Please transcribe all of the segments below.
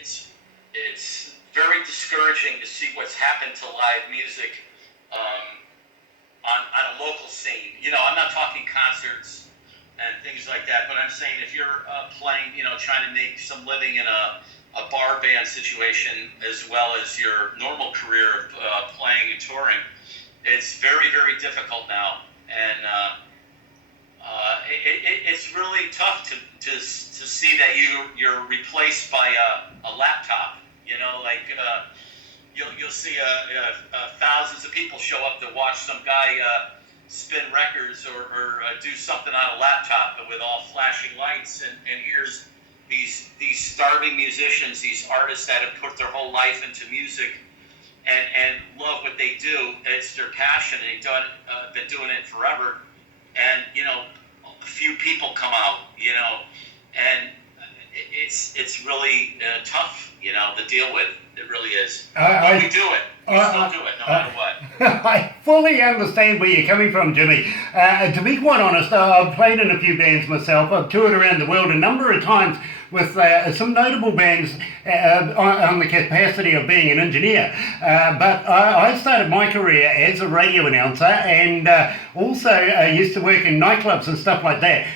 it's very discouraging to see what's happened to live music on a local scene. I'm not talking concerts and things like that, but I'm saying if you're playing, trying to make some living in a bar band situation as well as your normal career of playing and touring, it's very, very difficult now. And it's really tough to see that you're replaced by a laptop. You'll see thousands of people show up to watch some guy spin records or do something on a laptop with all flashing lights, and here's these starving musicians, these artists that have put their whole life into music and love what they do. It's their passion, and they've been doing it forever. And a few people come out, and it's really tough, to deal with. It really is. But we do it. We still do it, no matter what. I fully understand where you're coming from, Jimmy. To be quite honest, I've played in a few bands myself. I've toured around the world a number of times with some notable bands on the capacity of being an engineer. But I started my career as a radio announcer, and also used to work in nightclubs and stuff like that.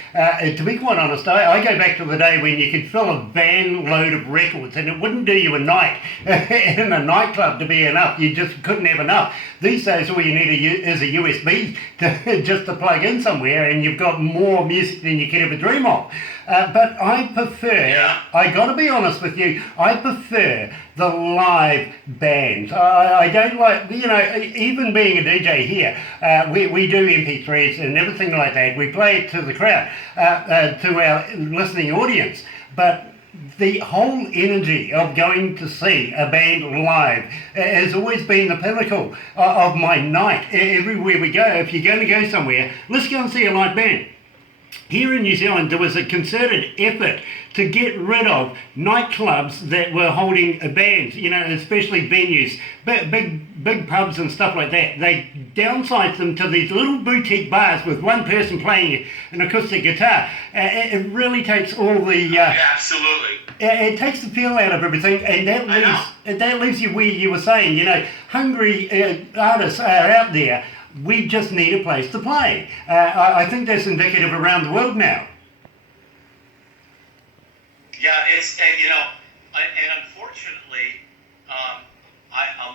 To be quite honest, I go back to the day when you could fill a van load of records and it wouldn't do you a night in a nightclub to be enough. You just couldn't have enough. These days all you need is a USB just to plug in somewhere, and you've got more music than you could ever dream of. But I prefer, I got to be honest with you, I prefer the live bands. I don't like, even being a DJ here, we do MP3s and everything like that. We play it to the crowd, to our listening audience. But the whole energy of going to see a band live has always been the pinnacle of my night. Everywhere we go, if you're going to go somewhere, let's go and see a live band. Here in New Zealand, there was a concerted effort to get rid of nightclubs that were holding bands, especially venues, big pubs and stuff like that. They downsized them to these little boutique bars with one person playing an acoustic guitar. It really takes all the... absolutely. It takes the feel out of everything, and that leaves you where you were saying, hungry artists are out there. We just need a place to play. I think that's indicative around the world now. Yeah, it's, and unfortunately,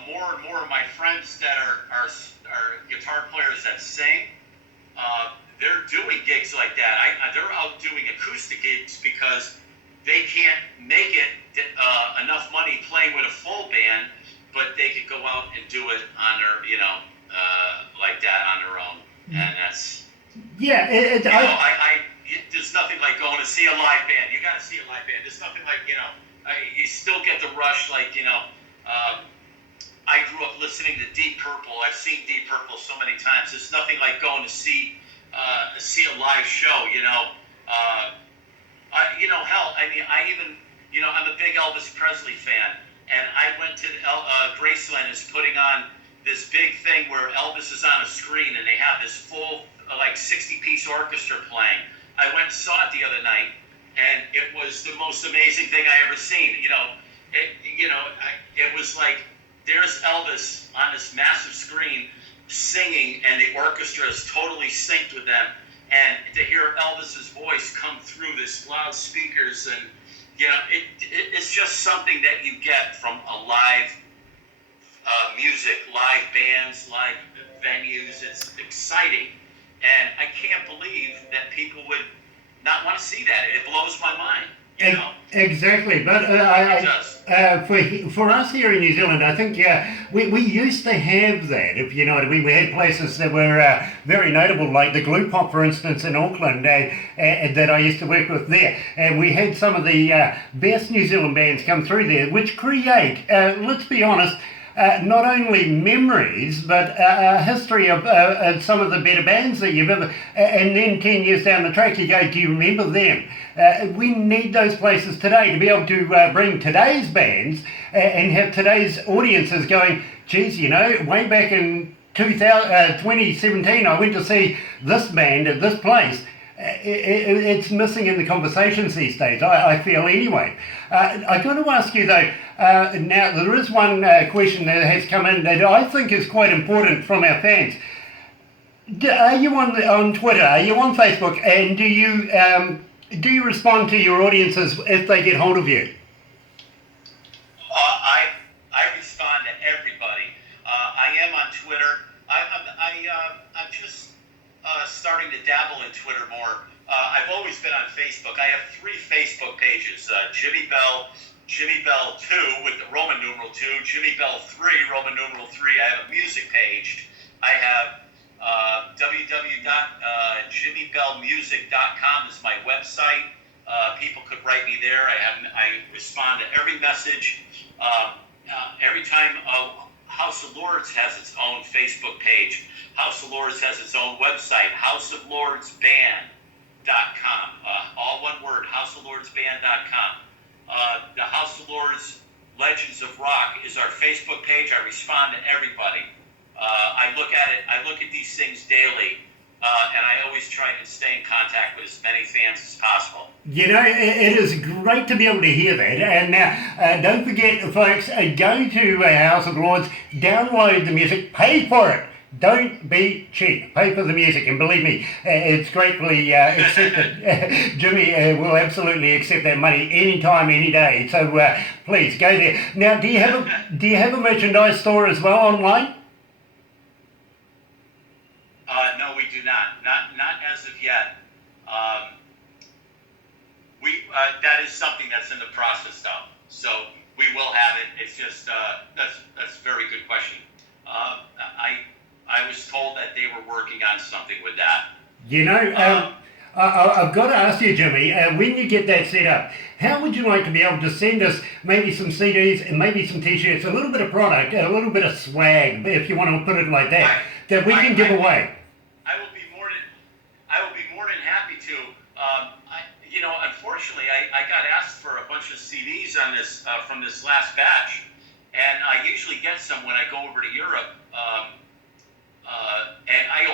more and more of my friends that are guitar players that sing, they're doing gigs like that. They're out doing acoustic gigs because they can't make it enough money playing with a full band, but they could go out and do it on their, like that on their own. And that's... Yeah, there's nothing like going to see a live band. You got to see a live band. There's nothing like, you still get the rush, like, I grew up listening to Deep Purple. I've seen Deep Purple so many times. There's nothing like going to see a live show, hell, I'm a big Elvis Presley fan, and I went to Graceland is putting on this big thing where Elvis is on a screen and they have this full, 60-piece orchestra playing. I went and saw it the other night, and it was the most amazing thing I ever seen. It was like there's Elvis on this massive screen singing, and the orchestra is totally synced with them. And to hear Elvis's voice come through this loudspeakers, and it's just something that you get from a live music, live bands, live venues. It's exciting, and I can't believe that people would not want to see that. It blows my mind. Exactly, but for us here in New Zealand, I think we used to have that, if you know what I mean. We had places that were very notable, like the Glue Pop, for instance, in Auckland, that I used to work with there. And we had some of the best New Zealand bands come through there, which create, let's be honest, not only memories, but a history of some of the better bands that you've ever... and then 10 years down the track, you go, do you remember them? We need those places today to be able to bring today's bands and have today's audiences going, geez, way back in 2017, I went to see this band at this place. it's missing in the conversations these days, I feel anyway. I'm going to ask you though, now there is one question that has come in that I think is quite important from our fans. Are you on Twitter? Are you on Facebook? And do you respond to your audiences if they get hold of you? I respond to everybody. I am on Twitter. I'm just starting to dabble in Twitter more. I've always been on Facebook. I have 3 Facebook pages: Jimmy Bell 2 with the Roman numeral 2, Jimmy Bell 3 Roman numeral 3. I have a music page. I have www.jimmybellmusic.com is my website. People could write me there. I respond to every message. Every time House of Lords has its own Facebook page. House of Lords has its own website, houseoflordsband.com. All one word, houseoflordsband.com. The House of Lords Legends of Rock is our Facebook page. I respond to everybody. I look at these things daily, and I always try to stay in contact with as many fans as possible. You know, it is great to be able to hear that. And now, don't forget, folks, go to House of Lords, download the music, pay for it. Don't be cheap. Pay for the music, and believe me, it's gratefully accepted. Jimmy will absolutely accept that money anytime, any day. So please go there. Now, do you have a merchandise store as well online? No, we do not. Not as of yet. That is something that's in the process of. So we will have it. It's just that's a very good question. I was told that they were working on something with that. You know, I've got to ask you, Jimmy, when you get that set up, how would you like to be able to send us maybe some CDs and maybe some T-shirts, a little bit of product, a little bit of swag, if you want to put it like that, that we can give away? I will be more than happy to. Unfortunately, I got asked for a bunch of CDs on this from this last batch, and I usually get some when I go over to Europe. And I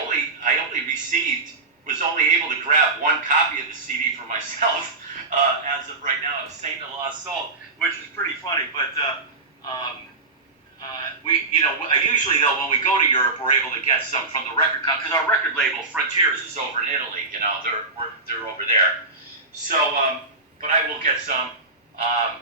was only able to grab one copy of the CD for myself as of right now of Saint the Lost Soul, which is pretty funny. But usually though when we go to Europe, we're able to get some from the record company because our record label Frontiers is over in Italy. They're over there. So, but I will get some. I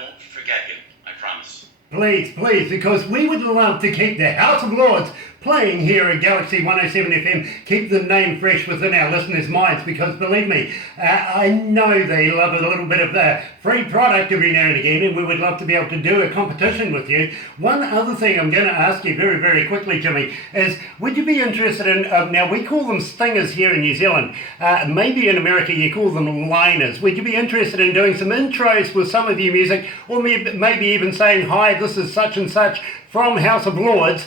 won't forget you. I promise. Please, because we would love to keep the House of Lords playing here at Galaxy 107 FM, keep the name fresh within our listeners' minds, because believe me, I know they love a little bit of free product every now and again, and we would love to be able to do a competition with you. One other thing I'm going to ask you very, very quickly, Jimmy, is would you be interested in, now we call them stingers here in New Zealand, maybe in America you call them liners. Would you be interested in doing some intros with some of your music, or maybe even saying, hi, this is such and such from House of Lords,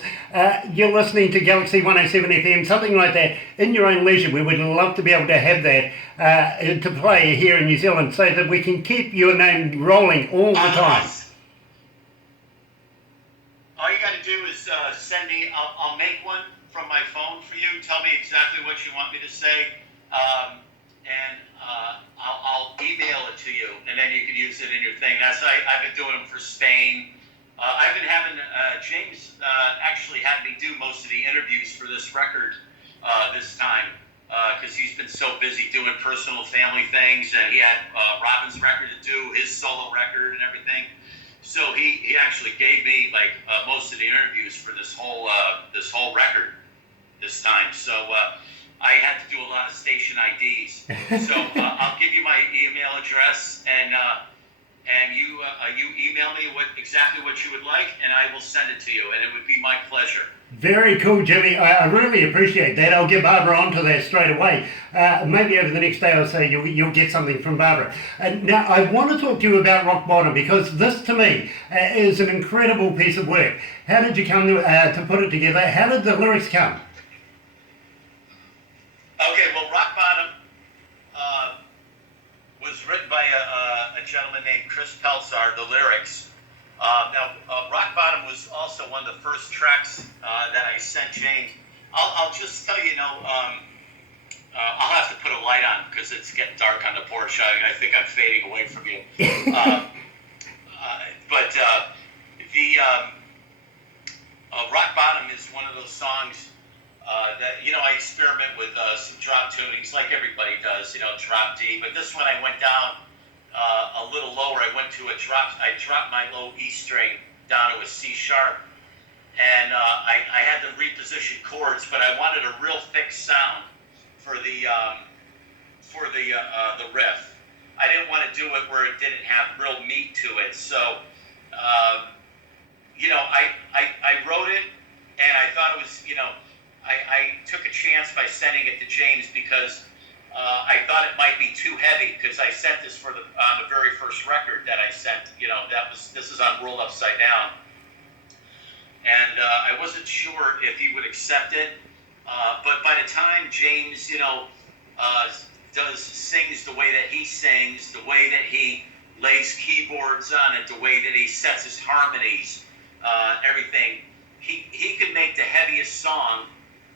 you're listening to Galaxy 107 FM, something like that, in your own leisure. We would love to be able to have that to play here in New Zealand so that we can keep your name rolling all the time. All you got to do is send me, I'll make one from my phone for you, tell me exactly what you want me to say, and I'll email it to you, and then you can use it in your thing. I've been doing them for Spain. I've been having, James actually had me do most of the interviews for this record this time because he's been so busy doing personal family things, and he had Robin's record to do, his solo record and everything. So he actually gave me most of the interviews for this whole record this time. So I had to do a lot of station IDs. So I'll give you my email address, and you email me exactly what you would like, and I will send it to you, and it would be my pleasure. Very cool, Jimmy. I really appreciate that. I'll get Barbara onto that straight away. Maybe over the next day or so you'll get something from Barbara. Now, I want to talk to you about Rock Bottom, because this, to me, is an incredible piece of work. How did you come to put it together? How did the lyrics come? Okay, well, Rock Bottom was written by a gentleman named Chris Peltzar, the lyrics. Now, Rock Bottom was also one of the first tracks that I sent James. I'll just tell you, I'll have to put a light on because it's getting dark on the porch. I think I'm fading away from you. Um, but the Rock Bottom is one of those songs that, I experiment with some drop tunings like everybody does, drop D. But this one I went down a little lower. I dropped my low E string down to a C sharp. And I had to reposition chords, but I wanted a real thick sound for the riff. I didn't want to do it where it didn't have real meat to it. So, I wrote it, and I thought it was, I took a chance by sending it to James because I thought it might be too heavy because I sent this on the very first record that I sent. This is on Rolled Upside Down. And I wasn't sure if he would accept it, but by the time James, sings the way that he sings, the way that he lays keyboards on it, the way that he sets his harmonies, everything, he could make the heaviest song,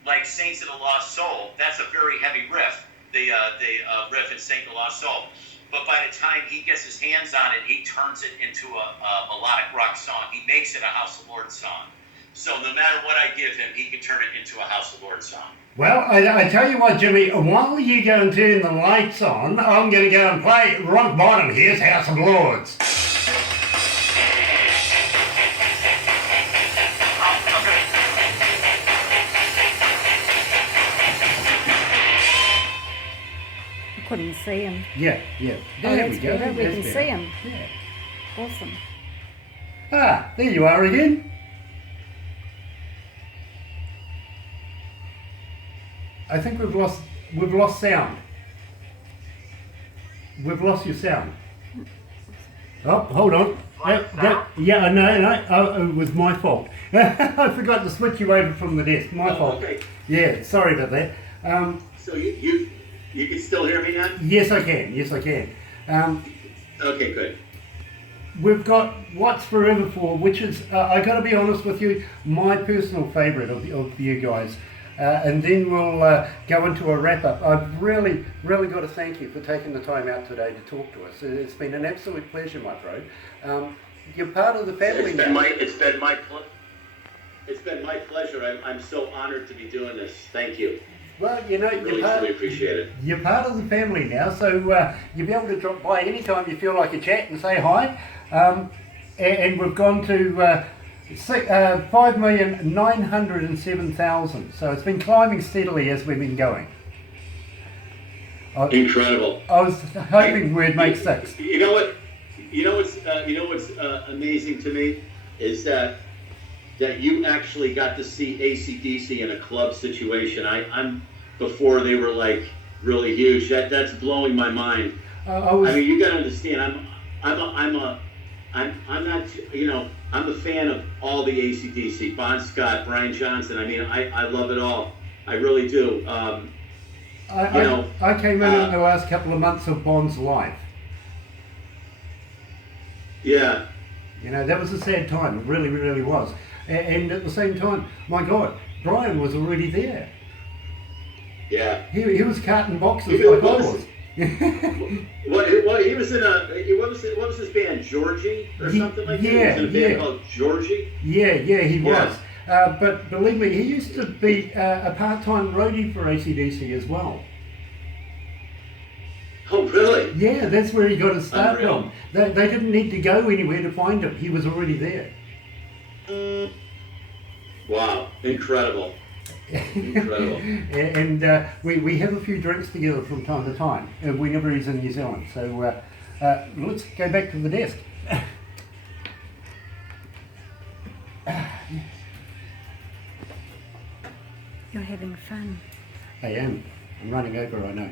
like Saints of the Lost Soul. That's a very heavy riff, the riff in Saint of the Lost Soul. But by the time he gets his hands on it, he turns it into a melodic rock song. He makes it a House of Lords song. So no matter what I give him, he can turn it into a House of Lords song. Well, I tell you what, Jimmy, while you go and turn the lights on, I'm going to go and play Rock Bottom. Here's House of Lords. I couldn't see him. Yeah. There that's we go. better. We That's can better. see him. Yeah. Awesome. Ah, there you are again. I think we've lost sound. We've lost your sound. Oh, hold on. Yeah, no, it was my fault. I forgot to switch you over from the desk. My fault. Okay. Yeah, sorry about that. So you can still hear me now? Yes, I can. Okay, good. We've got What's Forever For, which is, I got to be honest with you, my personal favourite of you guys. And then we'll go into a wrap-up. I've really got to thank you for taking the time out today to talk to us. It's been an absolute pleasure, my bro. You're part of the family now. It's been my pleasure. I'm so honored to be doing this. Thank you. Well, Really appreciate it. You're part of the family now, so you'll be able to drop by anytime you feel like a chat and say hi. And we've gone to 5,907,000. So it's been climbing steadily as we've been going. Incredible. I was hoping we'd make 6. You know what's amazing to me is that you actually got to see AC/DC in a club situation. I'm before they were like really huge. That's blowing my mind. I mean, you got to understand. I'm a fan of all the AC/DC, Bon Scott, Brian Johnson. I mean, I love it all. I really do. I came in the last couple of months of Bond's life. Yeah. That was a sad time. It really was. And at the same time, my God, Brian was already there. Yeah. He was carting boxes like I was. What he was in what was his band, Georgie or something like that? He was in a band called Georgie. Yeah, he was. But believe me, he used to be a part-time roadie for AC/DC as well. Oh, really? Yeah, that's where he got his start Unreal. from. They didn't need to go anywhere to find him. He was already there. Wow, incredible. Incredible. And we have a few drinks together from time to time whenever he's in New Zealand. So let's go back to the desk. You're having fun. I am. I'm running over, I know.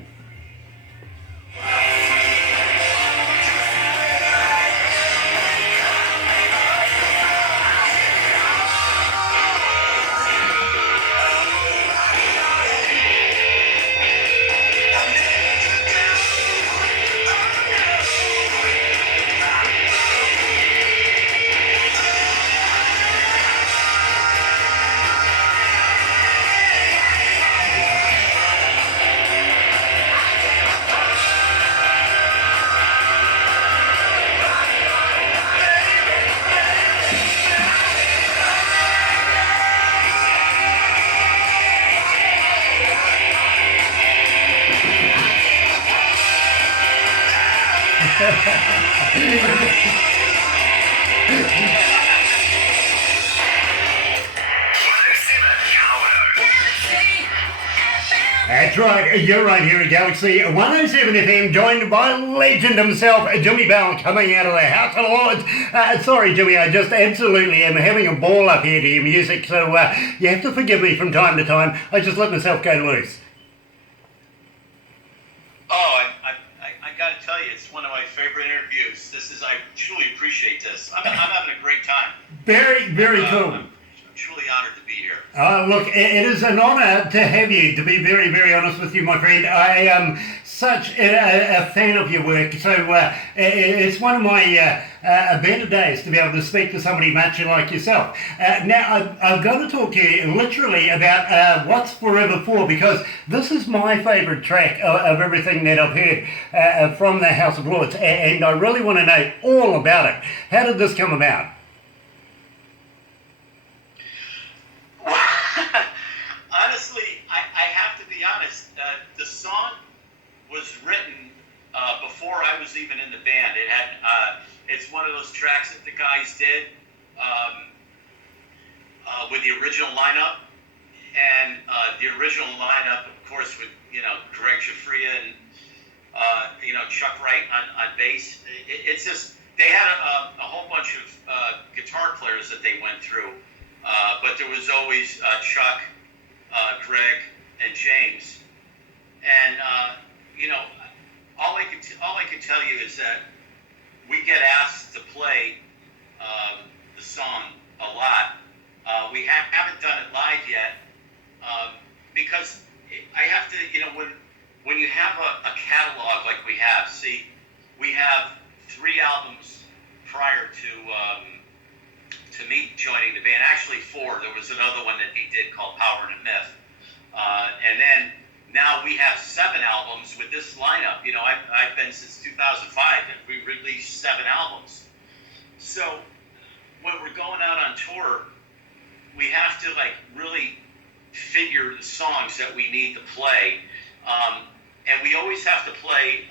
That's right, you're right here at Galaxy 107 FM, joined by legend himself, Jimi Bell, coming out of the House of Lords. Sorry, Jimmy, I just absolutely am having a ball up here to your music, so you have to forgive me from time to time. I just let myself go loose. Oh, I got to tell you, it's one of my favorite interviews. I truly appreciate this. I'm having a great time. Very, very cool. I'm truly honored to be here. Look, it is an honour to have you, to be very, very honest with you, my friend. I am such a fan of your work, so it's one of my better days to be able to speak to somebody much like yourself. Now, I've got to talk to you literally about What's Forever For, because this is my favourite track of everything that I've heard from the House of Lords, and I really want to know all about it. How did this come about? Honestly, I have to be honest. The song was written before I was even in the band. It's one of those tracks that the guys did with the original lineup, and the original lineup, of course, with Greg Shafria and Chuck Wright on bass. It's just they had a whole bunch of guitar players that they went through. But there was always Chuck, Greg, and James, and all I can tell you is that we get asked to play the song a lot. We haven't done it live yet because I have to, when you have a catalog like we have. See, we have 3 albums prior to me joining the band. Actually 4. There was another one that he did called Power and a Myth. And then now we have 7 albums with this lineup. I've been since 2005 and we released 7 albums. So when we're going out on tour, we have to really figure the songs that we need to play. And we always have to play,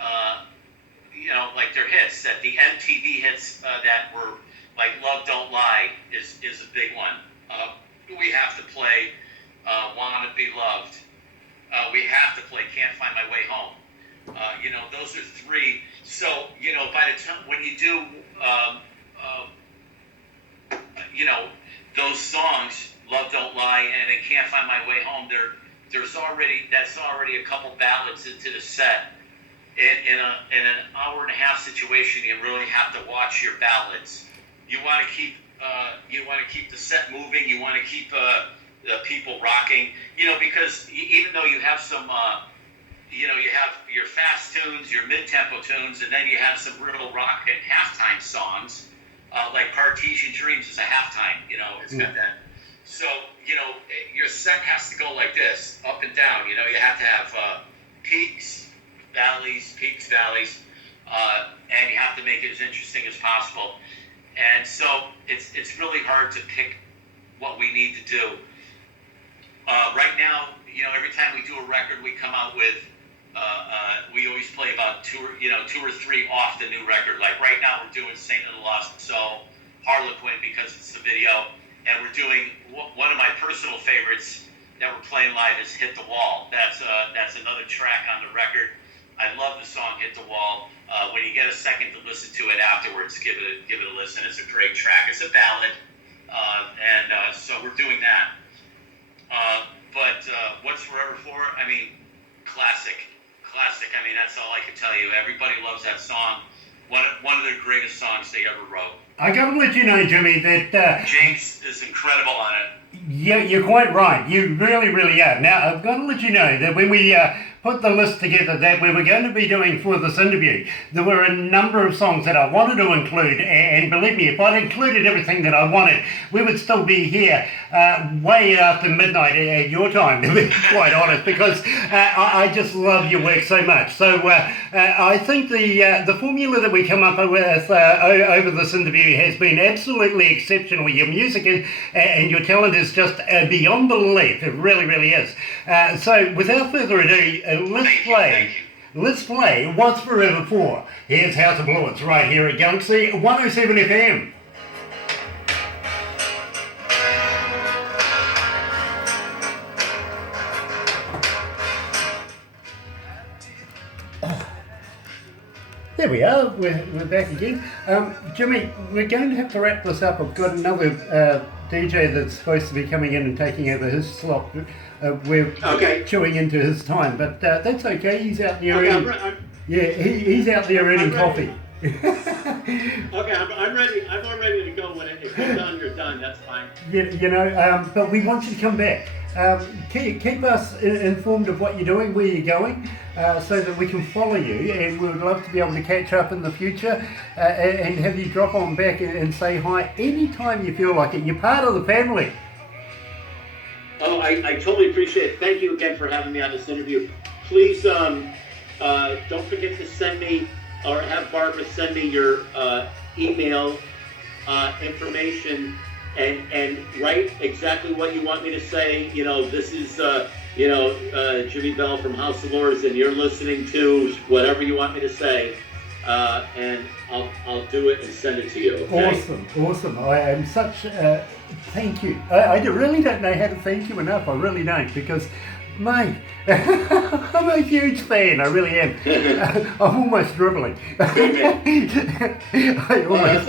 like their hits, that the MTV hits that were like Love Don't Lie is a big one. We have to play Wanna Be Loved. We have to play Can't Find My Way Home. Those are 3. So, by the time when you do, those songs, Love Don't Lie and I Can't Find My Way Home, that's already a couple ballads into the set. In an hour and a half situation, you really have to watch your ballads. You want to keep the set moving. You want to keep the people rocking. Because even though you have some, you have your fast tunes, your mid-tempo tunes, and then you have some real rock and halftime songs, like Partisan Dreams is a halftime. It's got that. So your set has to go like this, up and down. You have to have peaks, valleys, and you have to make it as interesting as possible. And so it's really hard to pick what we need to do. Right now, every time we do a record, we come out with, we always play about 2 or 3 off the new record. Like right now, we're doing Saint of the Lost Soul, Harlequin, because it's the video, and we're doing one of my personal favorites that we're playing live is Hit the Wall. That's another track on the record. I love the song Hit the Wall. When you get a second to listen to it afterwards, give it a listen. It's a great track. It's a ballad, and so we're doing that. But What's Forever For? I mean, classic. I mean, that's all I can tell you. Everybody loves that song. One of the greatest songs they ever wrote. I got to let you know, Jimmy, that James is incredible on it. Yeah, you're quite right. You really, really are. Now, I've got to let you know that when we put the list together that we were going to be doing for this interview, there were a number of songs that I wanted to include, and believe me, if I'd included everything that I wanted, we would still be here way after midnight at your time, to be quite honest, because I just love your work so much. So I think the formula that we come up with over this interview has been absolutely exceptional. Your music and your talent is just beyond belief. It really, really is. So without further ado, let's play let's play What's Forever For. Here's House of Lords right here at Galaxy 107 FM. There we are, we're back again. Jimmy, we're going to have to wrap this up. I've got another DJ that's supposed to be coming in and taking over his slot. We're chewing into his time, but that's okay. He's out there he's out there eating coffee. Okay, I'm ready. I'm all ready to go. If you're done, you're done. That's fine. But we want you to come back. Keep us informed of what you're doing, where you're going, so that we can follow you, and we would love to be able to catch up in the future and have you drop on back and say hi anytime you feel like it. You're part of the family. Oh, I totally appreciate it. Thank you again for having me on this interview. Please don't forget to send me, or have Barbara send me your email information and write exactly what you want me to say. This is Jimmy Bell from House of Lords, and you're listening to whatever you want me to say, and I'll do it and send it to you. Okay? Awesome. I am such thank you. I really don't know how to thank you enough. I really don't, because mate, I'm a huge fan, I really am. I'm almost dribbling. That's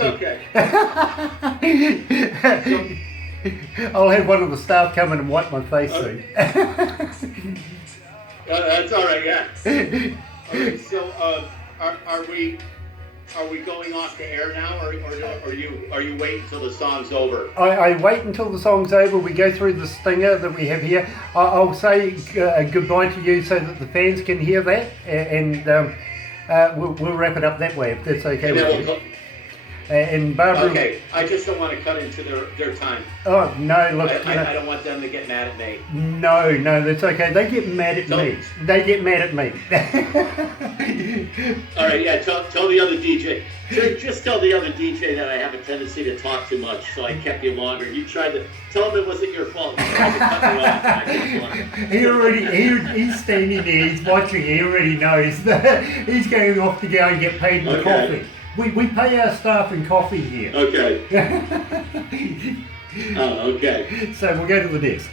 okay. I'll have one of the staff come in and wipe my face soon. That's all right, yeah. Okay, so are we going off the air now, or are you waiting until the song's over? I wait until the song's over. We go through the stinger that we have here. I'll say goodbye to you so that the fans can hear that, and we'll wrap it up that way, if that's okay with you. And Barbara... Okay, I just don't want to cut into their time. Oh, no, look... I don't want them to get mad at me. No, that's okay. They get mad at me. They get mad at me. All right, yeah, tell the other DJ. Just tell the other DJ that I have a tendency to talk too much, so I kept you longer. You tried to... Tell him it wasn't your fault. You tried to cut me off. He's standing there, he's watching, he already knows that he's going off to go and get paid in coffee. We pay our staff in coffee here. Okay. Oh, okay. So we'll go to the desk.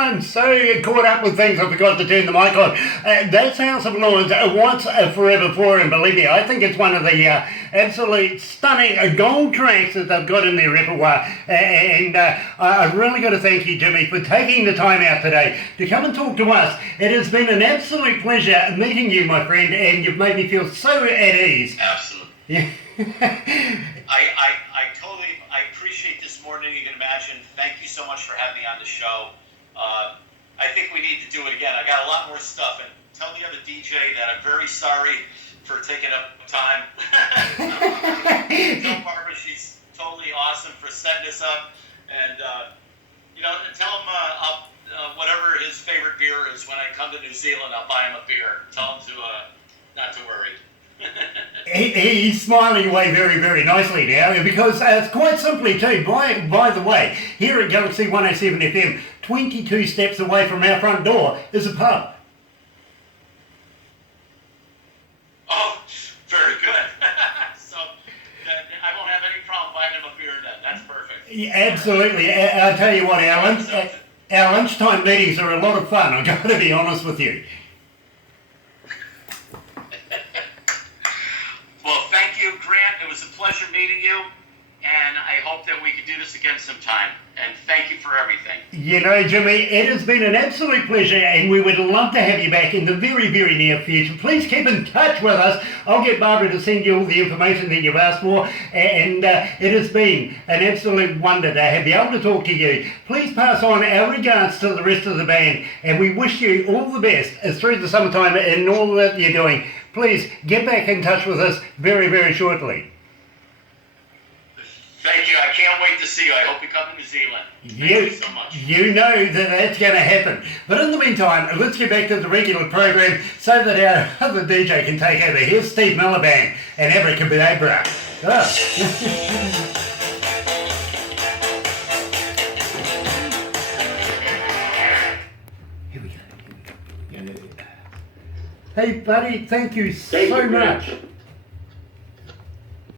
I'm so caught up with things I forgot to turn the mic on. That's House of Lords, What's Forever For, and believe me, I think it's one of the absolute stunning gold tracks that they've got in their repertoire. And I've really got to thank you, Jimmy, for taking the time out today to come and talk to us. It has been an absolute pleasure meeting you, my friend, and you've made me feel so at ease. Absolutely. Yeah. I appreciate this morning. You can imagine. Thank you so much for having me on the show. I think we need to do it again. I got a lot more stuff, and tell the other DJ that I'm very sorry for taking up time. Tell Barbara she's totally awesome for setting this up, and tell him whatever his favorite beer is. When I come to New Zealand, I'll buy him a beer. Tell him to not to worry. He's smiling away very, very nicely now because quite simply too, by the way, here at Galaxy 107 FM, 22 steps away from our front door is a pub. Oh, very good. So I won't have any problem buying him a beer then. That's perfect. Yeah, absolutely. I'll tell you what, our lunchtime meetings are a lot of fun, I've got to be honest with you. Well, thank you, Grant. It was a pleasure meeting you, and I hope that we can do this again sometime. And thank you for everything. You know, Jimmy, it has been an absolute pleasure, and we would love to have you back in the very, very near future. Please keep in touch with us. I'll get Barbara to send you all the information that you've asked for, and it has been an absolute wonder to be able to talk to you. Please pass on our regards to the rest of the band, and we wish you all the best through the summertime and all that you're doing. Please get back in touch with us very, very shortly. Thank you. I can't wait to see you. I hope you come to New Zealand. Thank you so much. You know that that's going to happen. But in the meantime, let's get back to the regular program so that our other DJ can take over. Here's Steve Miller Band and Abracadabra. Here we go. Hey, buddy, thank you so much.